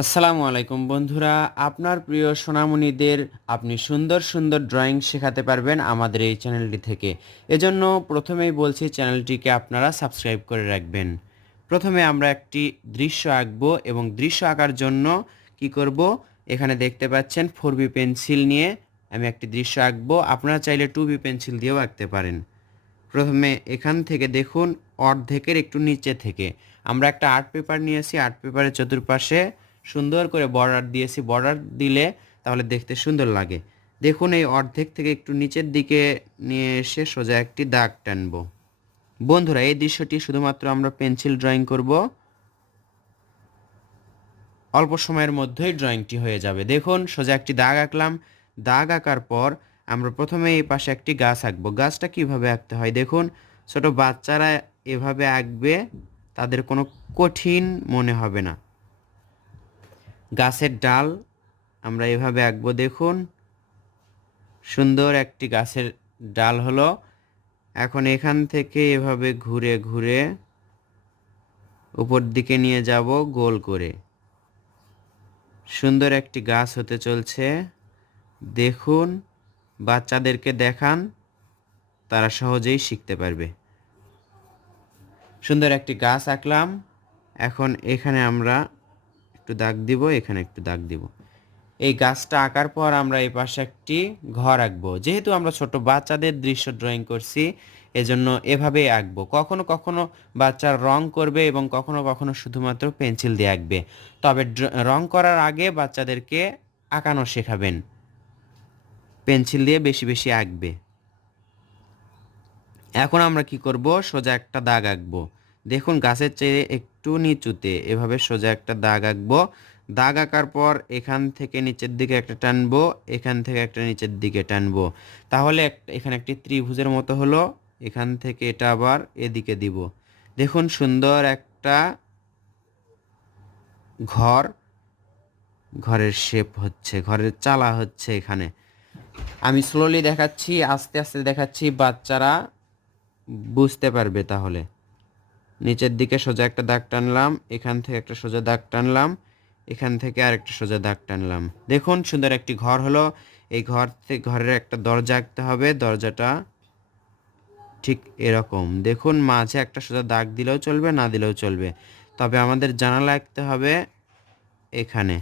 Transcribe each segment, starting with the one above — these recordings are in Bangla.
আসসালামু আলাইকুম বন্ধুরা, আপনার প্রিয় সোনামণিদের আপনি সুন্দর সুন্দর ড্রয়িং শেখাতে পারবেন আমাদের এই চ্যানেলটি থেকে। এজন্য প্রথমেই বলছি চ্যানেলটিকে আপনারা সাবস্ক্রাইব করে রাখবেন। প্রথমে আমরা একটি দৃশ্য আঁকবো এবং দৃশ্য আঁকার জন্য কি করব, এখানে দেখতে পাচ্ছেন 4B পেন্সিল নিয়ে আমি একটি দৃশ্য আঁকবো। আপনারা চাইলে 2B পেন্সিল দিয়েও আঁকতে পারেন। প্রথমে এখান থেকে দেখুন, অর্ধেকের একটু নিচে থেকে আমরা একটা আর্ট পেপার নিয়েছি। আর্ট পেপারের চতুর্পাশে সুন্দর করে বর্ডার দিয়েছি। বর্ডার দিলে তাহলে দেখতে সুন্দর লাগে। দেখুন, এই অর্ধেক থেকে একটু নিচের দিকে নিয়ে এসে সোজা একটি দাগ টানবো। বন্ধুরা, এই দৃশ্যটি শুধুমাত্র আমরা পেন্সিল ড্রয়িং করব, অল্প সময়ের মধ্যেই ড্রয়িংটি হয়ে যাবে। দেখুন, সোজা একটি দাগ আঁকলাম। দাগ আঁকার পর আমরা প্রথমে এই পাশে একটি গাছ আঁকবো। গাছটা কিভাবে আঁকতে হয় দেখুন, ছোট বাচ্চারা এভাবে আঁকবে, তাদের কোনো কঠিন মনে হবে না। গাছের ডাল আমরা এভাবে আঁকবো। দেখুন, সুন্দর একটি গাছের ডাল হলো। এখন এখান থেকে এভাবে ঘুরে ঘুরে উপর দিকে নিয়ে যাব গোল করে। সুন্দর একটি গাছ হতে চলছে। দেখুন, বাচ্চাদেরকে দেখান, তারা সহজেই শিখতে পারবে। সুন্দর একটি গাছ আঁকলাম। এখন এখানে আমরা একটু দাগ দিব, এখানে একটু দাগ দিব। এই গাছটা আঁকার পর আমরা এই পাশে একটি ঘর আঁকবো। যেহেতু আমরা ছোট বাচ্চাদের দৃশ্য ড্রয়িং করছি, এজন্য এভাবেই আঁকবো। কখনো কখনো বাচ্চার রং করবে এবং কখনো কখনো শুধুমাত্র পেন্সিল দিয়ে আঁকবে। তবে রং করার আগে বাচ্চাদেরকে আঁকানো শেখাবেন, পেন্সিল দিয়ে বেশি বেশি আঁকবে। এখন আমরা কি করব, সোজা একটা দাগ আঁকবো। দেখুন, গাছের চেয়ে একটু নিচুতে এভাবে সোজা একটা দাগ আঁকবো। দাগ আঁকার পর এখান থেকে নিচের দিকে একটা টানবো, এখান থেকে একটা নিচের দিকে টানবো। তাহলে এখানে একটি ত্রিভুজের মতো হলো। এখান থেকে এটা আবার এদিকে দিব। দেখুন, সুন্দর একটা ঘর, ঘরের শেপ হচ্ছে, ঘরের চালা হচ্ছে। এখানে আমি স্লোলি দেখাচ্ছি, আস্তে আস্তে দেখাচ্ছি, বাচ্চারা বুঝতে পারবে। তাহলে নিচের দিকে সোজা একটা দাগ টানলাম, এখান থেকে একটা সোজা দাগ টানলাম, এখান থেকে আরেকটা সোজা দাগ টানলাম। দেখুন, সুন্দর একটি ঘর হলো। এই ঘর থেকে ঘরের একটা দরজা আঁকতে হবে। দরজাটা ঠিক এরকম। দেখুন, মাঝে একটা সোজা দাগ দিলেও চলবে, না দিলেও চলবে। তবে আমাদের জানালা আঁকতে হবে। এখানে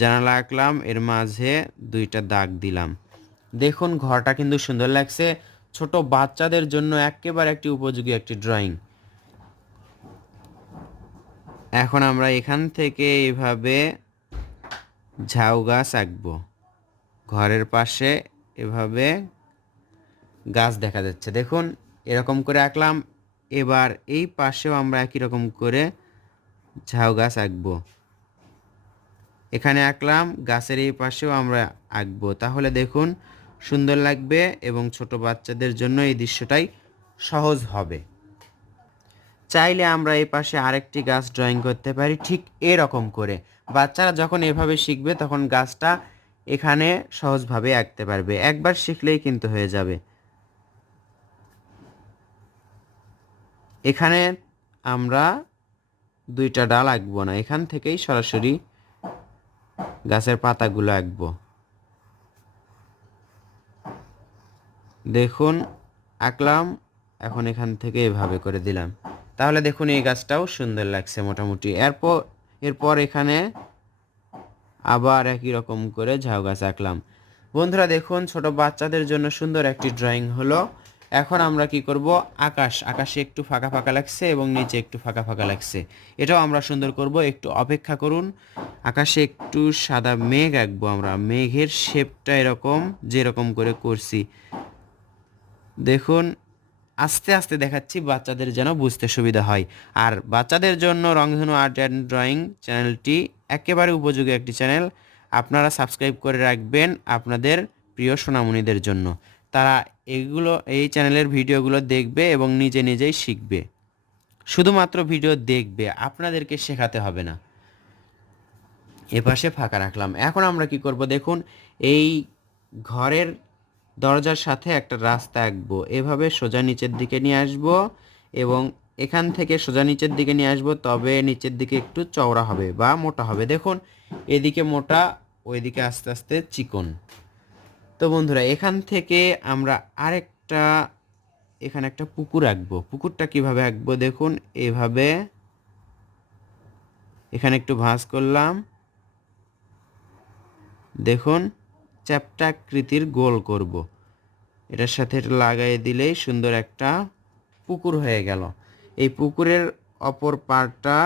জানালা আঁকলাম, এর মাঝে দুইটা দাগ দিলাম। দেখুন, ঘরটা কিন্তু সুন্দর লাগছে। ছোট বাচ্চাদের জন্য একেবারে একটি উপযোগী একটি ড্রয়িং। এখন আমরা এখান থেকে এভাবে ঝাউ গাছ আঁকবো। ঘরের পাশে এভাবে গাছ দেখা যাচ্ছে। দেখুন, এরকম করে আঁকলাম। এবার এই পাশেও আমরা একই রকম করে ঝাউ গাছ আঁকবো। এখানে আঁকলাম, গাছের এই পাশেও আমরা আঁকবো। তাহলে দেখুন, সুন্দর লাগবে এবং ছোট বাচ্চাদের জন্য এই দৃশ্যটাই সহজ হবে। চাইলে আমরা এই পাশে আরেকটি গাছ ড্রয়িং করতে পারি ঠিক এরকম করে। বাচ্চারা যখন এভাবে শিখবে তখন গাছটা এখানে সহজভাবে আঁকতে পারবে। একবার শিখলেই কিন্তু হয়ে যাবে। এখানে আমরা দুইটা ডাল আঁকবো না, এখান থেকেই সরাসরি গাছের পাতাগুলো আঁকবো। দেখুন, আঁকলাম, এখন এখান থেকে এভাবে করে দিলাম। তাহলে দেখুন, এই গাছটাও সুন্দর লাগছে মোটামুটি। এরপর এখানে আবার একই রকম করে ঝাউ গাছ আঁকলাম। বন্ধুরা দেখুন, ছোট বাচ্চাদের জন্য সুন্দর একটি ড্রয়িং হলো। এখন আমরা কি করব, আকাশে একটু ফাঁকা ফাঁকা লাগছে এবং নিচে একটু ফাঁকা ফাঁকা লাগছে, এটাও আমরা সুন্দর করব। একটু অপেক্ষা করুন। আকাশে একটু সাদা মেঘ আঁকবো আমরা। মেঘের শেপটা এরকম, যেরকম করে করছি। দেখুন, আস্তে আস্তে দেখাচ্ছি বাচ্চাদের যেন বুঝতে সুবিধা হয়। আর বাচ্চাদের জন্য রংধনু আর্ট অ্যান্ড ড্রয়িং চ্যানেলটি একেবারে উপযোগী একটি চ্যানেল। আপনারা সাবস্ক্রাইব করে রাখবেন আপনাদের প্রিয় সোনামণিদের জন্য। তারা এই চ্যানেলের ভিডিওগুলো দেখবে এবং নিজে নিজেই শিখবে। শুধুমাত্র ভিডিও দেখবে, আপনাদেরকে শেখাতে হবে না। এপাশে ফাঁকা রাখলাম। এখন আমরা কি করব দেখুন, এই ঘরের দরজার সাথে একটা রাস্তা আঁকবো। এভাবে সোজা নিচের দিকে নিয়ে আসব এবং এখান থেকে সোজা নিচের দিকে নিয়ে আসবো, তবে নিচের দিকে একটু চওড়া হবে বা মোটা হবে। দেখুন এদিকে মোটা, ওইদিকে আস্তে আস্তে চিকন। তো বন্ধুরা এখান থেকে আমরা আরেকটা এখানে একটা পুকুর আঁকবো। পুকুরটা কিভাবে আঁকবো দেখুন, এভাবে এখানে একটু ভাঁজ করলাম, দেখুন চ্যাপ্টা আকৃতির গোল করব। এটার সাথে এটা লাগাই দিলেই সুন্দর একটা পুকুর হয়ে গেল। এই পুকুরের অপর পাড়টা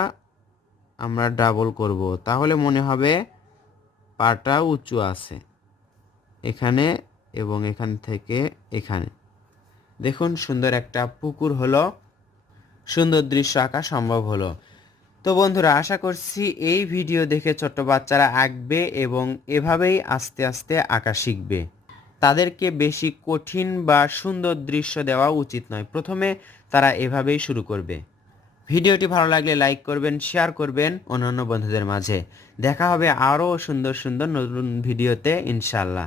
আমরা ডাবল করব, তাহলে মনে হবে পাড়টা উঁচু আছে এখানে এবং এখান থেকে এখানে। দেখুন সুন্দর একটা পুকুর হলো, সুন্দর দৃশ্য আঁকা সম্ভব হলো। তো বন্ধুরা আশা করছি এই ভিডিও দেখে ছোট্ট বাচ্চারা আঁকবে এবং এভাবেই আস্তে আস্তে আঁকা শিখবে। তাদেরকে বেশি কঠিন বা সুন্দর দৃশ্য দেওয়া উচিত নয়, প্রথমে তারা এভাবেই শুরু করবে। ভিডিওটি ভালো লাগলে লাইক করবেন, শেয়ার করবেন অন্যান্য বন্ধুদের মাঝে। দেখা হবে আরও সুন্দর সুন্দর নতুন ভিডিওতে ইনশাআল্লাহ।